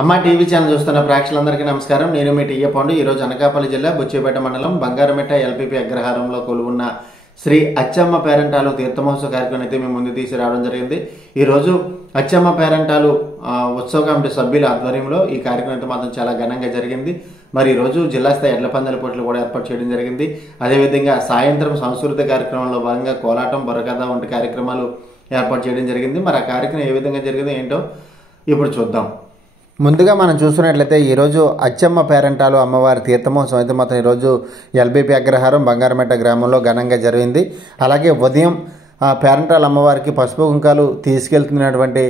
అమ్మ TV channel చూస్తున్న ప్రేక్షకులందరికీ నమస్కారం. నేను మీ టీఏ పాండు. ఈరోజు అనకాపల్లి జిల్లా బుచ్చిపేట మండలం బంగారమిట్ట ఎల్పీపీ అగ్రహారంలో కొలువున్న శ్రీ అచ్చమ్మ పేరంటాలు తీర్థమహోత్సవ కార్యక్రమం అయితే మేము ముందు తీసుకురావడం జరిగింది. ఈరోజు అచ్చమ్మ పేరంటాలు ఉత్సవ కమిటీ సభ్యుల ఆధ్వర్యంలో ఈ కార్యక్రమం అయితే మాత్రం చాలా ఘనంగా జరిగింది. మరి ఈరోజు జిల్లా స్థాయి ఎడ్ల పందాల పోటీలు కూడా ఏర్పాటు చేయడం జరిగింది. అదేవిధంగా సాయంత్రం సాంస్కృతిక కార్యక్రమంలో భాగంగా కోలాటం, బుర్రకథ వంటి కార్యక్రమాలు ఏర్పాటు చేయడం జరిగింది. మరి ఆ కార్యక్రమం ఏ విధంగా జరిగిందో ఏంటో ఇప్పుడు చూద్దాం. ముందుగా మనం చూస్తున్నట్లయితే ఈరోజు అచ్చమ్మ పేరంటాలు అమ్మవారి తీర్థమహోత్సవం అయితే మాత్రం ఈరోజు ఎల్బీపీ అగ్రహారం బంగారమిట్ట గ్రామంలో ఘనంగా జరిగింది. అలాగే ఉదయం పేరంటాల అమ్మవారికి పసుపు కుంకాలు తీసుకెళ్తున్నటువంటి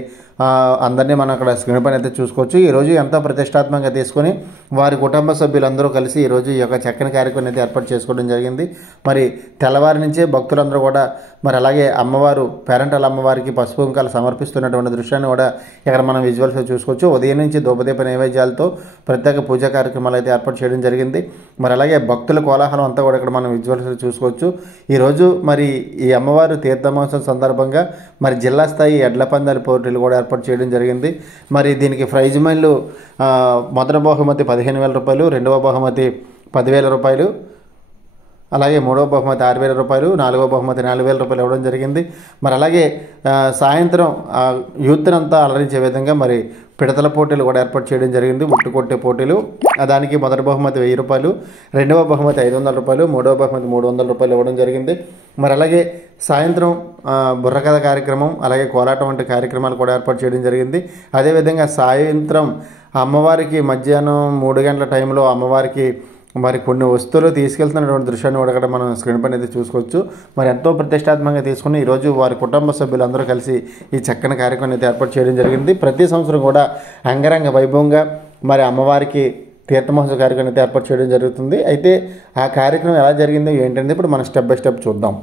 అందరినీ మనం అక్కడ స్క్రీన్ పైన అయితే చూసుకోవచ్చు. ఈరోజు ఎంతో ప్రతిష్టాత్మకంగా తీసుకొని వారి కుటుంబ సభ్యులందరూ కలిసి ఈరోజు ఈ యొక్క చక్కని కార్యక్రమం అయితే ఏర్పాటు చేసుకోవడం జరిగింది. మరి తెల్లవారి నుంచే భక్తులందరూ కూడా మరి అలాగే అమ్మవారు పేరంటాల అమ్మవారికి పసుపు కుంకాలు సమర్పిస్తున్నటువంటి దృశ్యాన్ని కూడా ఇక్కడ మనం విజువల్స్లో చూసుకోవచ్చు. ఉదయం నుంచి ధూపదీప నైవేద్యాలతో ప్రత్యేక పూజా కార్యక్రమాలు అయితే ఏర్పాటు చేయడం జరిగింది. మరి అలాగే భక్తుల కోలాహలం అంతా కూడా ఇక్కడ మనం విజువల్స్లో చూసుకోవచ్చు. ఈరోజు మరి ఈ అమ్మవారు తీర్థమహోత్సవం సందర్భంగా మరి జిల్లా స్థాయి ఎడ్ల పందాల పోటీలు కూడా ఏర్పాటు చేయడం జరిగింది. మరి దీనికి ప్రైజ్ మనీలు మొదటి బహుమతి 15,000 రూపాయలు, రెండవ బహుమతి 10,000 రూపాయలు, అలాగే మూడవ బహుమతి 6,000 రూపాయలు, నాలుగవ బహుమతి 4,000 రూపాయలు ఇవ్వడం జరిగింది. మరి అలాగే సాయంత్రం యూత్ని అంతా అలరించే విధంగా మరి పిడతల పోటీలు కూడా ఏర్పాటు చేయడం జరిగింది. ఉట్టు కొట్టే పోటీలు, దానికి మొదటి బహుమతి 1,000 రూపాయలు, రెండవ బహుమతి 500 రూపాయలు, మూడవ బహుమతి 300 రూపాయలు ఇవ్వడం జరిగింది. మరి అలాగే సాయంత్రం బుర్రకథ కార్యక్రమం, అలాగే కోలాటం వంటి కార్యక్రమాలు కూడా ఏర్పాటు చేయడం జరిగింది. అదేవిధంగా సాయంత్రం అమ్మవారికి మధ్యాహ్నం 3 గంటల టైంలో అమ్మవారికి మరి కొన్ని వస్తువులు తీసుకెళ్తున్నటువంటి దృశ్యాన్ని కూడా ఇక్కడ మనం స్క్రీన్ పైన అయితే చూసుకోవచ్చు. మరి ఎంతో ప్రతిష్టాత్మకంగా తీసుకుని ఈరోజు వారి కుటుంబ సభ్యులందరూ కలిసి ఈ చక్కని కార్యక్రమం అయితే ఏర్పాటు చేయడం జరిగింది. ప్రతి సంవత్సరం కూడా అంగరంగ వైభవంగా మరి అమ్మవారికి తీర్థమహోత్సవ కార్యక్రమం అయితే ఏర్పాటు చేయడం జరుగుతుంది. అయితే ఆ కార్యక్రమం ఎలా జరిగిందో ఏంటంటే ఇప్పుడు మనం స్టెప్ బై స్టెప్ చూద్దాం.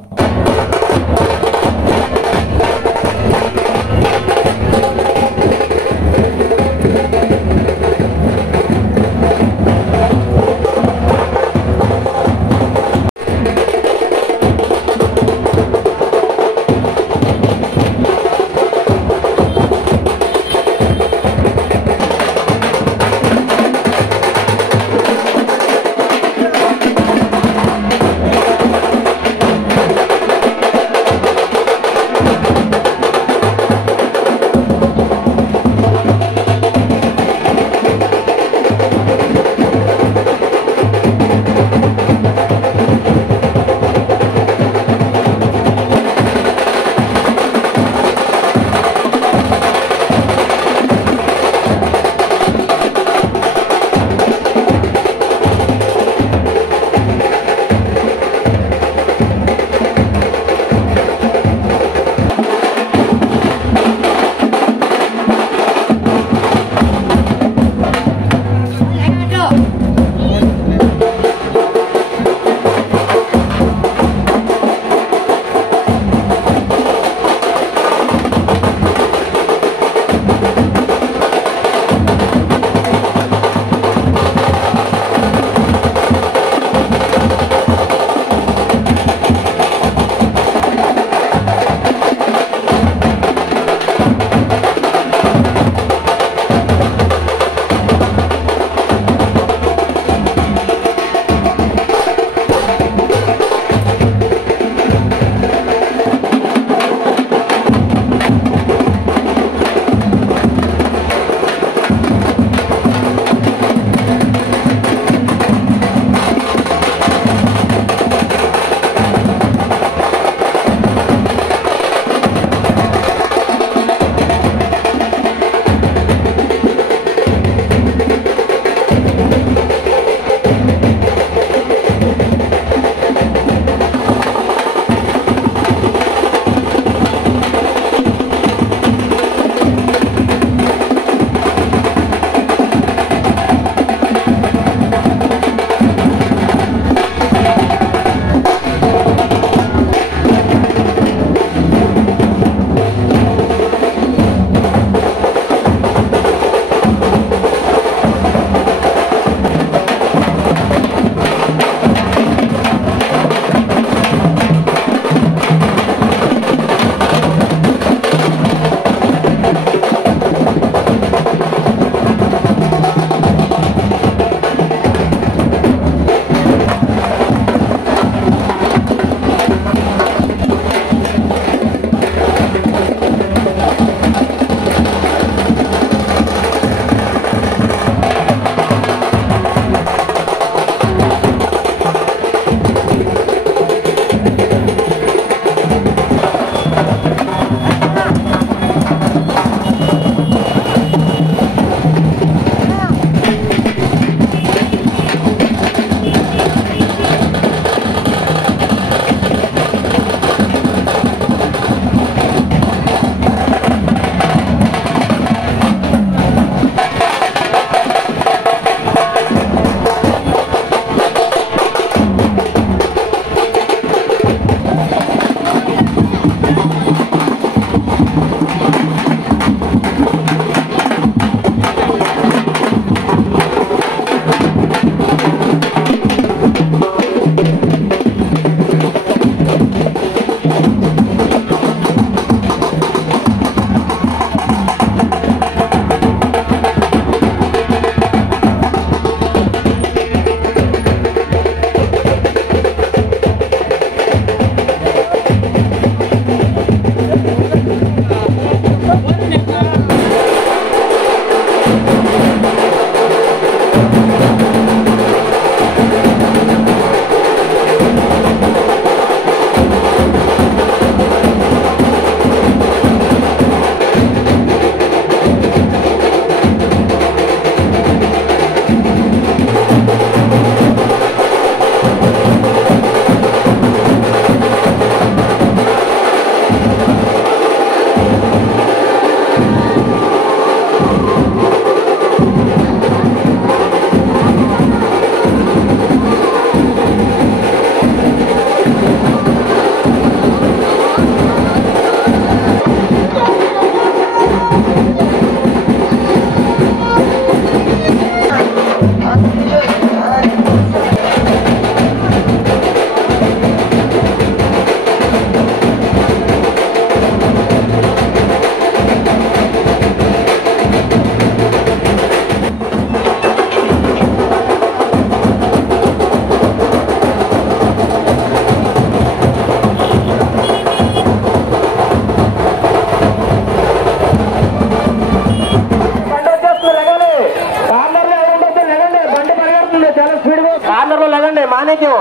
కార్నర్లో లేదండి మానేక్యం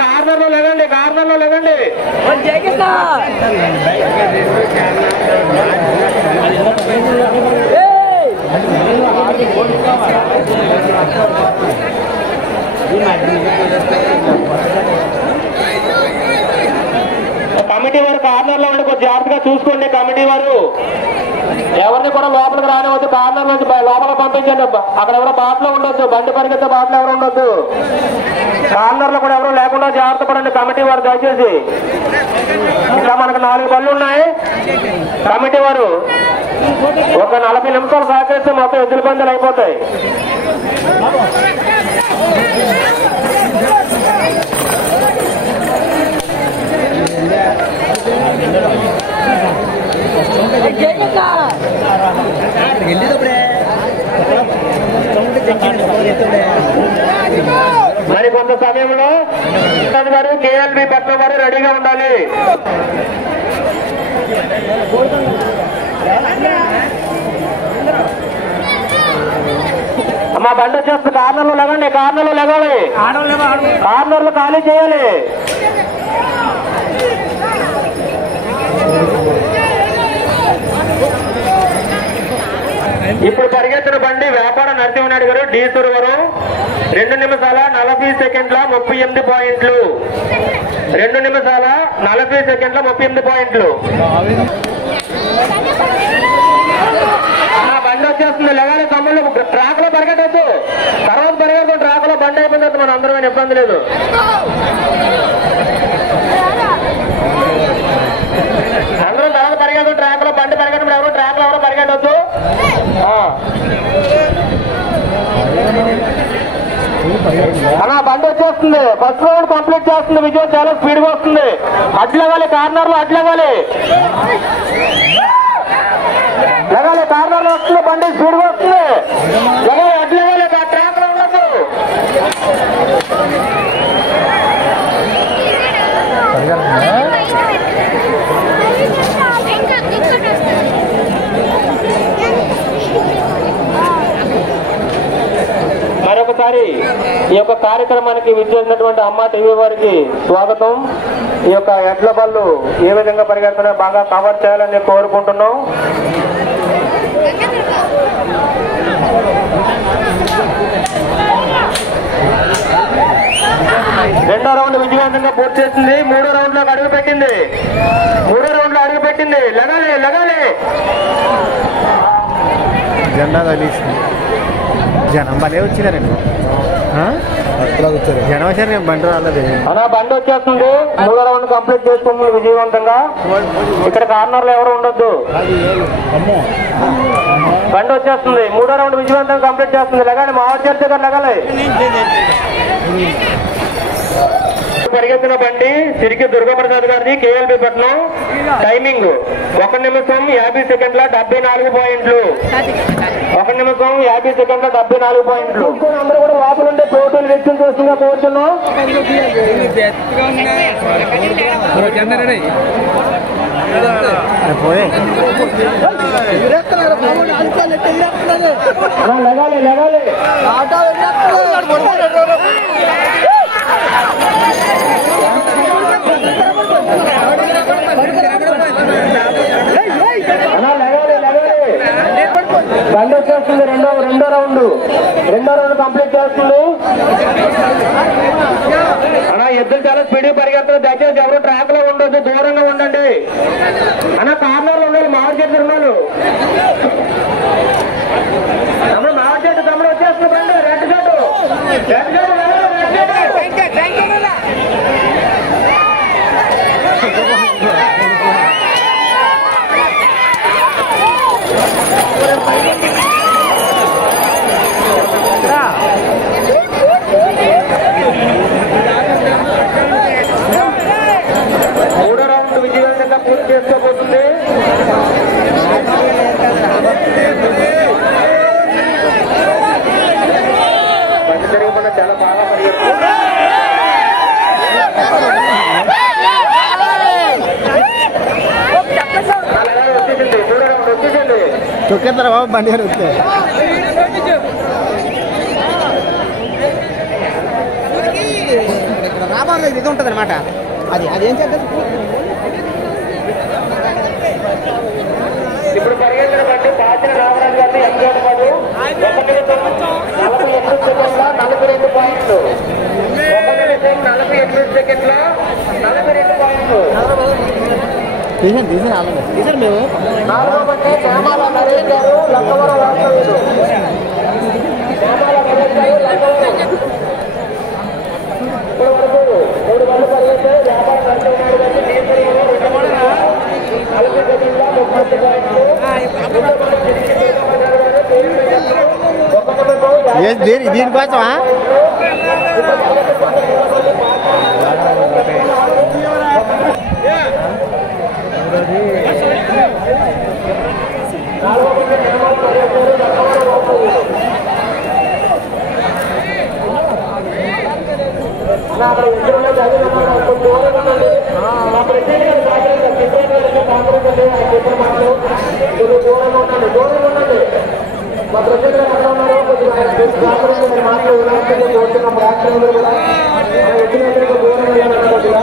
కార్నర్లో లేదండి కార్నర్లో లేదండి కమిటీ వారు కార్నర్ లో ఉండి కొంచెం జాగ్రత్తగా చూసుకోండి. కమిటీ వారు ఎవరిని కూడా లోపలికి రానివద్దు. కార్నర్ నుంచి లోపలికి పంపించండి. అక్కడ ఎవరో బాటలో ఉండొద్దు, బండి పరిగెత్తే బాటలో ఎవరు ఉండొద్దు. కార్నర్ లో కూడా ఎవరు లేకుండా జాగ్రత్త పడండి కమిటీ వారు దయచేసి. ఇంకా మనకు 4 బళ్ళు ఉన్నాయి. కమిటీ వారు ఒక 40 నిమిషాలు సహకరిస్తే మొత్తం ఎద్దుల పందాలు అయిపోతాయి. మరి కొంత సమయంలో గారు కేఎల్బి పట్నం గారు రెడీగా ఉండాలి. అమ్మా బండి వచ్చేస్తుంది. కార్నర్లు లేవండి, కార్నర్లు లేవాలి, కార్నర్లు ఖాళీ చేయాలి. ఇప్పుడు పరిగెత్తిన బండి వ్యాపార నరసింహనాయుడు గారు డీసూరు గారు 2 నిమిషాల 40 సెకండ్ల 38 పాయింట్లు. 2 నిమిషాల 40 సెకండ్ల 38 పాయింట్లు. బండి వచ్చేస్తుంది. లేవాలి తమ్ముళ్ళు, ట్రాక్ లో పరిగెట్టచ్చు. తర్వాత పరిగెత్తాం. ట్రాక్ లో బండి అయిపోయిన తర్వాత మన అందరం ఇబ్బంది లేదు. అందరూ తర్వాత పరిగెత్తాం. ట్రాక్ లో బండి పరిగెట్టినప్పుడు ఎవరు ట్రాక్ లో ఎవరో పరిగెట్టచ్చు. అలా బండి వచ్చేస్తుంది. ఫస్ట్ రౌండ్ కంప్లీట్ చేస్తుంది. విజయం చాలా స్పీడ్ గా వస్తుంది. అడ్లవ్వాలి, కార్నర్ లో అడ్లవ్వాలి, లగాలి. కార్నర్ లో వస్తుంది, బండి స్పీడ్ గా వస్తుంది. అడ్లవ్వాలి, ట్రాక్ లో ఉండదు. మరొకసారి ఈ యొక్క కార్యక్రమానికి విచ్చేసినటువంటి అమ్మ టీవీ వారికి స్వాగతం. ఈ యొక్క ఎడ్ల బళ్ళు ఏ విధంగా పరిగెడుతున్నా బాగా కవర్ చేయాలని కోరుకుంటున్నాం. రెండో రౌండ్ విజయవంతంగా పూర్తి చేసింది. 3వ రౌండ్ లోకి అడుగు పెట్టింది. 3వ రౌండ్ లో అడుగు పెట్టింది. లగాలి, లగాలి. జెండా తగిలిస్తుంది. జనం భలే వచ్చినారండి. జనం వచ్చారు, బండి రాలేదు. అలా బండి వచ్చేస్తుంది. 3వ రౌండ్ కంప్లీట్ చేసుకుంటుంది విజయవంతంగా. ఇక్కడ కార్నర్ లో ఎవరు ఉండొద్దు. బండి వచ్చేస్తుంది. 3వ రౌండ్ విజయవంతంగా కంప్లీట్ చేస్తుంది. లగాలి, మావాడి చర్చ గారు లగాలి. పరిగెత్తిన బండి సిరికి దుర్గాప్రసాద్ గారిది కేఎల్బి పట్నం. టైమింగ్ 1 నిమిషం 50 సెకండ్ల 74 పాయింట్లు. 1 నిమిషం 50 సెకండ్ల 74 పాయింట్లు. అందరూ కూడా లోపల ఉండే పోటీలు వ్యక్తులు చూస్తుందిగా కోరుతున్నాం. లగాలి లగాలి బండి వచ్చేస్తుంది. రెండో రౌండ్ కంప్లీట్ చేస్తుంది. అన్నా ఎద్దులు చాలా స్పీడ్ పరిగెత్తారు. దయచేసి ఎవరు ట్రాక్ లో ఉండొద్దు, దూరంగా ఉండండి. అన్న కార్నర్ లో ఉండాలి. మామిడి చెట్టు ఉన్నాను. తమ్ముడు మామిడి చెట్టు తమ్ముడు వచ్చేస్తుంది. రండి రెడ్ చెట్టు విజయవంతంగా పూర్తి చేసుకోబోతుంది. మంచి జరిగిపోయిన చాలా బాగా పరిగెత్తుంది. వచ్చేసింది తొక్కేస్తారు బాబు బండి గారు వస్తే. రాబాబు ఇది ఉంటుంది అనమాట. అదేం చేద్దాం ఇప్పుడు పరిగెత్తిన బట్టి పాచిన రామరాజు గారిని ఎంతోటి పడు 1 నిమిషం 48 సెకండ్ల 42 పాయింట్లు. 1 నిమిషం 48 సెకండ్ల 42 పాయింట్లు. తీసారు మేము. 4వ బట్టి శ్యామాల నరేష్ గారు లక్కవరం రాష్ట్రవీడు. శ్యామాల నరేష్ గారు లక్కవరం. ఇప్పుడు వరకు 3 గంటలు పరిగెత్తారు. వ్యాపారం నరసింహనాయుడు గారికి దీనికోసమా? మా ప్రజలు ఎక్కడ ఉన్నారో కొద్దిగా మాటలు కోరుతున్నాం. రాష్ట్రంలో కూడా వచ్చినట్టు దూరం వెళ్ళాలన్న కొద్దిగా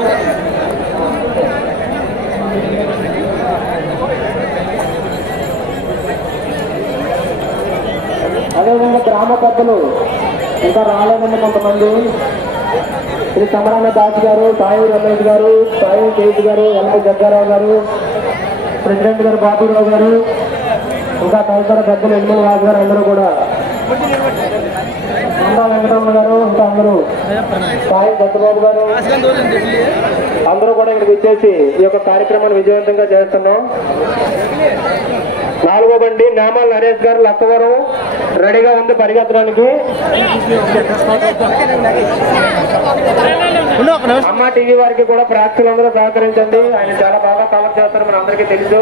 అదేవిధంగా గ్రామ పెద్దలు ఇంకా రాలేదండి కొంతమంది. శ్రీ సమరాన దాస్ గారు, సాయి రమేష్ గారు, సాయి తేజ్ గారు, ఎల్ఐ జగ్గారావు గారు, ప్రెసిడెంట్ గారు బాబురావు గారు, ఇంకా తదితర పెద్దలు ఎన్నికల రాజు గారు అందరూ కూడా, ఇంకా వెంకటరమణ గారు, ఇంకా అందరూ సాయి దత్తబాబు గారు అందరూ కూడా ఇక్కడికి వచ్చేసి ఈ యొక్క కార్యక్రమాన్ని విజయవంతంగా చేస్తున్నాం. 4వ బండి నామాల నరేష్ గారు లక్కవరం రెడీగా ఉంది పరిగెత్తడానికి. అమ్మ టీవీ వారికి కూడా ప్రేక్షకులందరూ సహకరించండి. ఆయన చాలా బాగా కవర్ చేస్తారు, మన అందరికీ తెలుసు.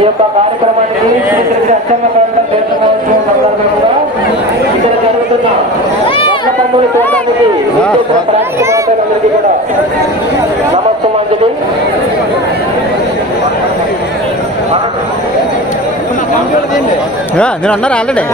ఈ యొక్క కార్యక్రమానికి అచ్చమ్మ సందర్భంగా ఇక్కడ జరుగుతున్న ఎట్ల పన్నులు చూడడానికి ప్రేక్షకులందరికీ కూడా నమస్కారం. నేను అన్నారు ఆల్రెడీ.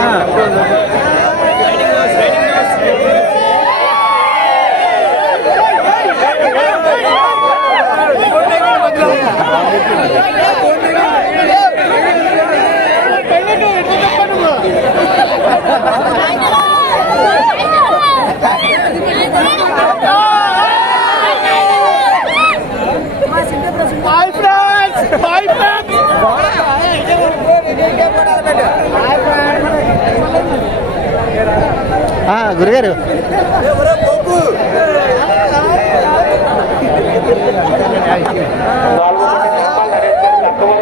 గురుగారు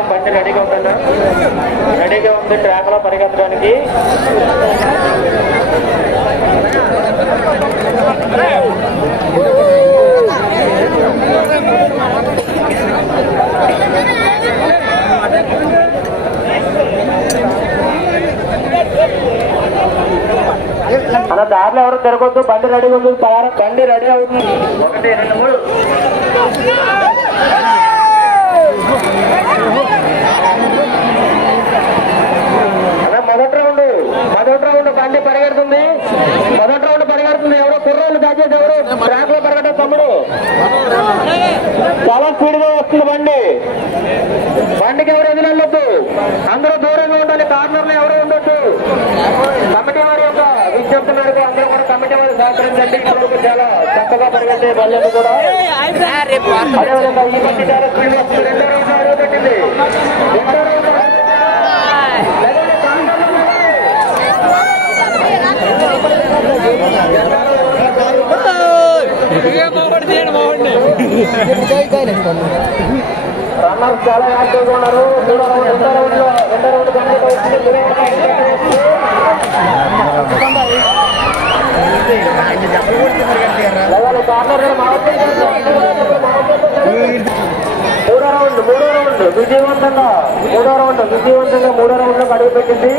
బండి రెడీగా ఉందన్నా, రెడీగా ఉంది ట్రాక్ లో పరిగెత్తడానికి. అన్న దారిలో ఎవరు తిరగొద్దు, బండి రెడీగా ఉంది, బండి రెడీ అవుతుంది. 1, 2, 3. మొదటి రౌండ్ బండి పరిగెడుతుంది. ఎవరో కుర్రోళ్ళు దాచేసి ఎవరు ట్రాక్ లో పరిగెట్టే తమ్ముడు చాలా స్పీడ్ గా వస్తుంది బండికి ఎవరు ఎదురెళ్ళొద్దు, అందరూ దూరంగా ఉండాలి, కార్నర్ లో ఎవరు ఉండొద్దు. కమిటీ వారి యొక్క విజ్ఞప్తి మేరకు అందరూ కూడా కమిటీ వారు సహకరించండి. ఇప్పుడు చాలా చక్కగా పరిగెట్టే బల్లెలు కూడా అదేవిధంగా ఈ బండి చాలా స్పీడ్ వస్తుంది. 2వ రౌండ్ అడుగుపెట్టింది. 2వ రౌండ్ రన్నర్స్ చాలా యాక్టివ్గా ఉన్నారు. 2వ రౌండ్ కంప్లీట్ అవుతుంది. కార్నర్ 3వ రౌండ్ విజయవంతంగా 3వ రౌండ్ లో అడుగుపెట్టింది.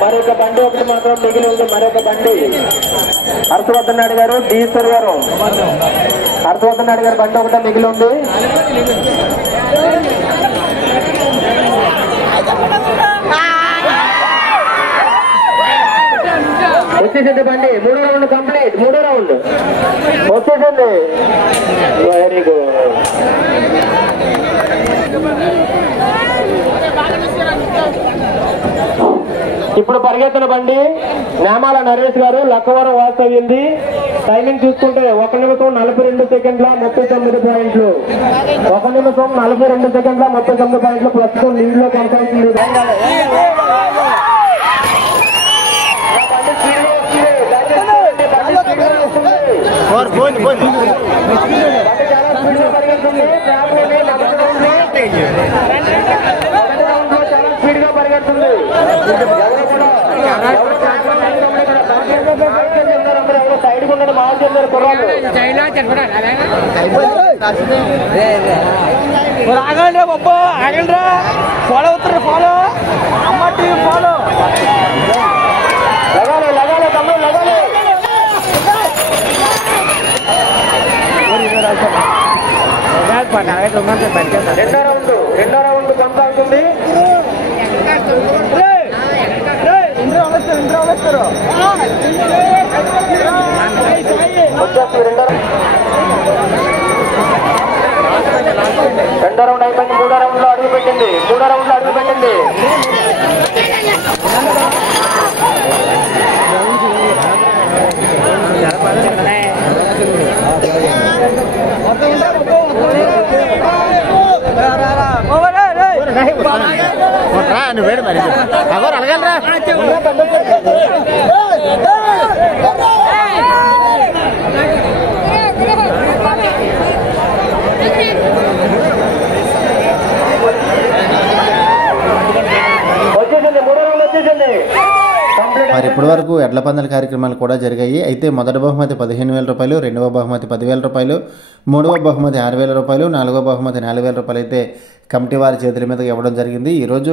మరొక బండి ఒకటి మాత్రం మిగిలి ఉంది. మరొక బండి హర్షవర్ధన్ నాయుడు గారు, డీసర్ గారు, హర్షవర్ధన్ నాయుడు గారు బండి ఒకటే మిగిలి ఉంది. వచ్చేసింది బండి. 3వ రౌండ్ కంప్లీట్. 3వ రౌండ్ వచ్చేసింది. Very good. ఇప్పుడు పరిగెత్తిన బండి నేమాల నరేష్ గారు, లక్కవరం వాస్తవ్యంది. టైమింగ్ చూసుకుంటే 1 నిమిషం 42 సెకండ్ల 39 పాయింట్లు. 1 నిమిషం 42 సెకండ్ల 39 పాయింట్లు ప్రస్తుతం లీడ్ లో కొనసాగుతుంది. చాలా స్పీడ్ గా పరిగెడుతుంది. సైడ్ ఉండడం మాకు చెందారు కుర్రాళ్ళు. ఆగండి బాబా, ఆగండి. ఫాలో అవుతారు, ఫాలో అమ్మ టీవీ ఫాలో. లగాలి తమ్ముడు లగాలి. 2వ రౌండ్ కొనసాగుతుంది. రెండో రౌండ్ అయిపోయింది. 3వ రౌండ్ లో అడుగుపెట్టింది. వేడు మరి అడగలరా. మరి ఇప్పటి వరకు ఎడ్ల పందాల కార్యక్రమాలు కూడా జరిగాయి. అయితే మొదటి బహుమతి 15,000 రూపాయలు, 2వ బహుమతి 10,000 రూపాయలు, 3వ బహుమతి 6,000 రూపాయలు, 4వ బహుమతి 4,000 రూపాయలు అయితే కమిటీ వారి చేతుల మీద ఇవ్వడం జరిగింది. ఈరోజు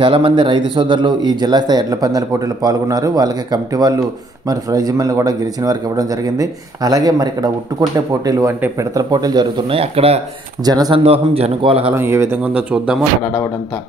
చాలామంది రైతు సోదరులు ఈ జిల్లా స్థాయి ఎడ్ల పందాల పోటీలో పాల్గొన్నారు. వాళ్ళకి కమిటీ వాళ్ళు మరి ప్రైజ్ మనీ కూడా గెలిచిన వారికి ఇవ్వడం జరిగింది. అలాగే మరి ఇక్కడ ఉట్టుకొట్టే పోటీలు అంటే పిడతల పోటీలు జరుగుతున్నాయి. అక్కడ జనసందోహం, జనకోలాహలం ఏ విధంగా ఉందో చూద్దాము. అక్కడ అడవడంతా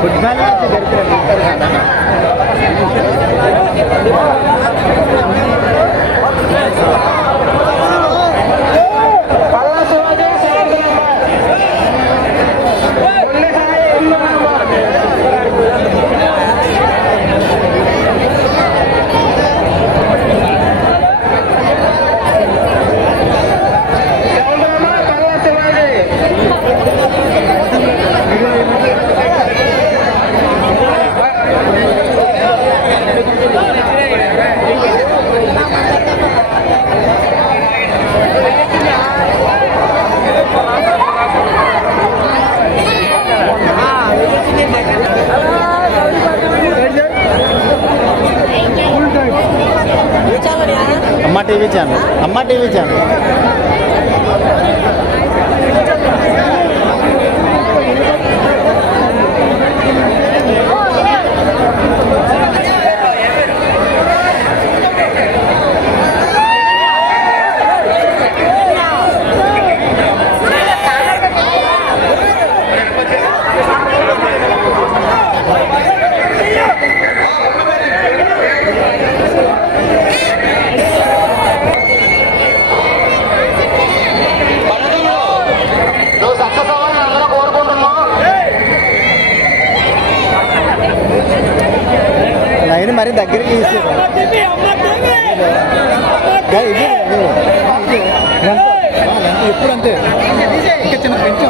ఫుట్బాల్ टीवी चैनल अम्मा टीवी चैनल మరి దగ్గరికి ఎప్పుడు అంతే ఇంకా చిన్న పెంచు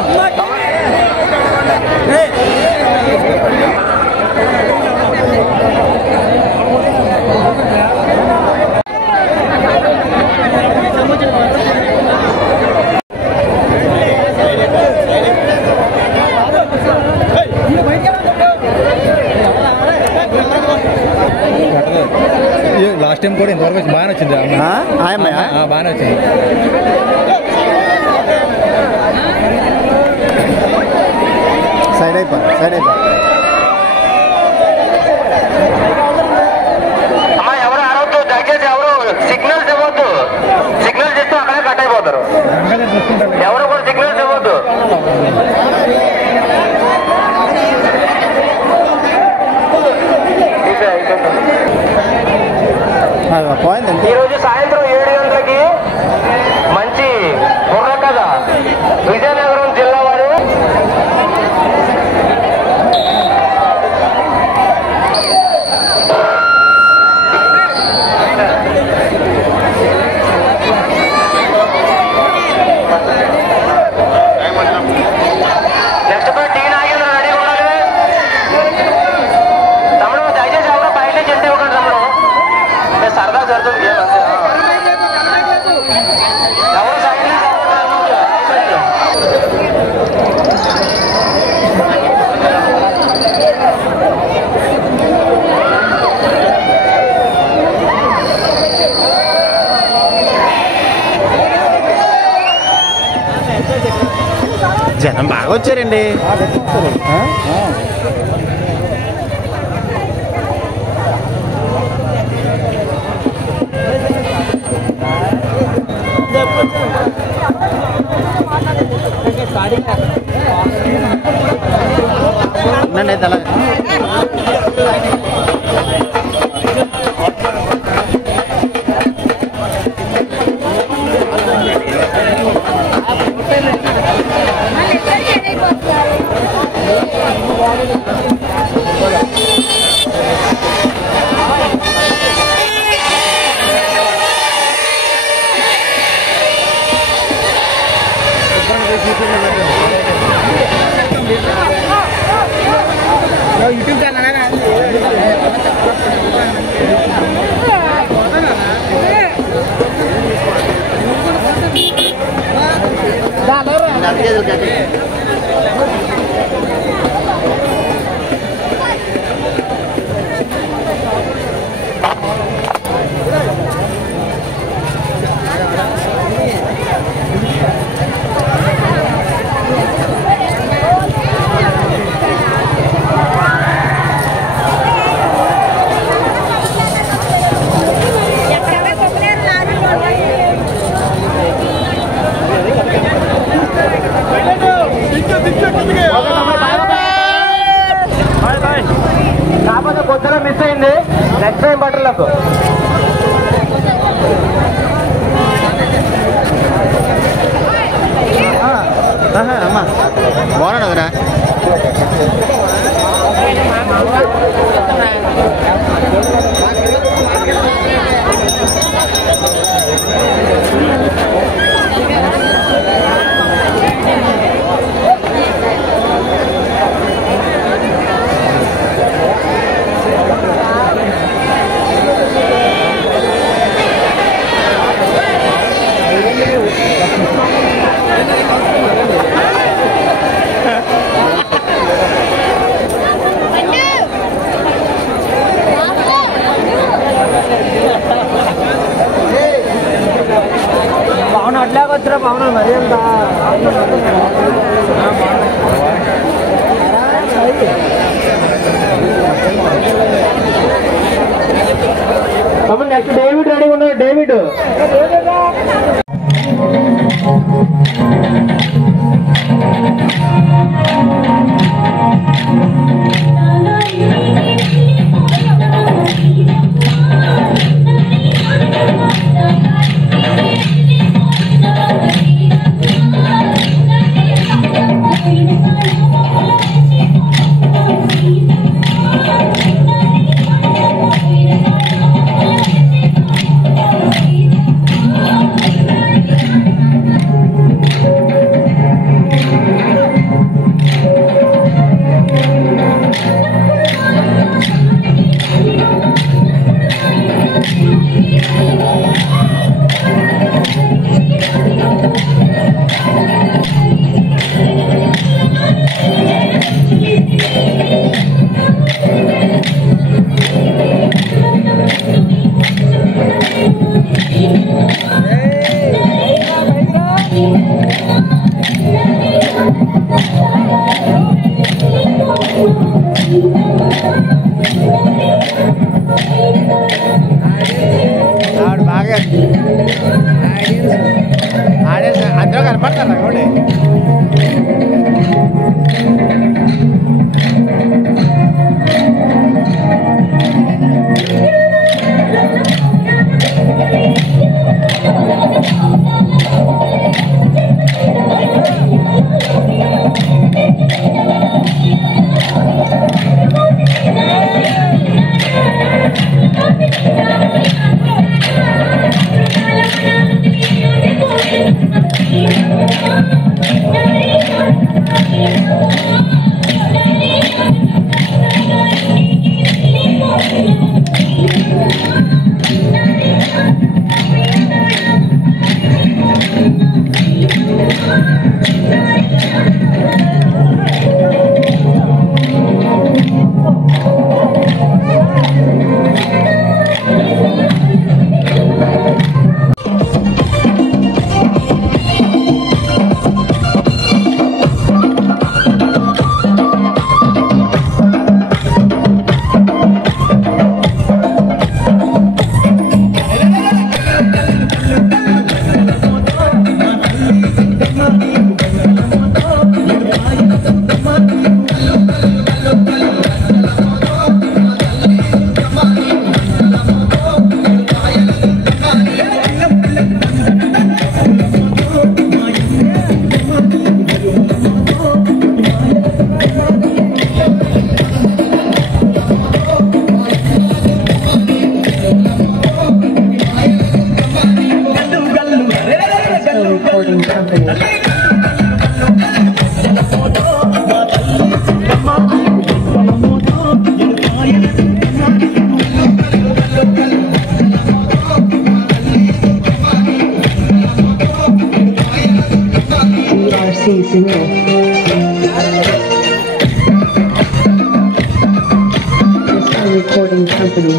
లాస్ట్ టైం కూడా ఇంతవరకు బాగానే వచ్చింది బాగానే వచ్చింది సైడ్ అయిపోయి ఎవరు అరవద్దు దయచేసి ఎవరు సిగ్నల్స్ ఇవ్వద్దు సిగ్నల్స్ ఇస్తే అక్కడే కట్ అయిపోతారు ఎవరు కూడా సిగ్నల్స్ ఇవ్వద్దు ఈరోజు సాయంత్రం 7 గంటలకి మంచి బుర్ర కథ విజయనగరం జిల్లా వారు నెక్స్ట్ టీ నాగేంద్ర రెడీ ఉండాలి తమ్ముడు దయచేసి ఎవరో బయట చెప్తే ఇవ్వకండి తమ్ముడు సరదా జరుగుతుంది ఎవరు జనం బాగా వచ్చారండి నన్ను తల यूट्यूब चैनल है ना వెళ్ళకు. అమ్మా బాగున్నాడు కదరా. పవన్ అట్లాగే వచ్చరా పవన్ మరి ఎంత నెక్స్ట్ డేవిడ్ రెడీ ఉన్నాడు. డేవిడ్ బాగా అందరూ కనపడతారు కూడా. Recording Company.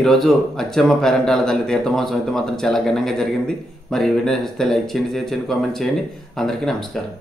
ఈరోజు అచ్చమ్మ పేరంటాల తల్లి తీర్థమహోత్సవం అయితే మాత్రం చాలా ఘనంగా జరిగింది. మరి ఈ వీడియో నచ్చితే లైక్ చేయండి, షేర్ చేయండి, కామెంట్ చేయండి. అందరికీ నమస్కారం.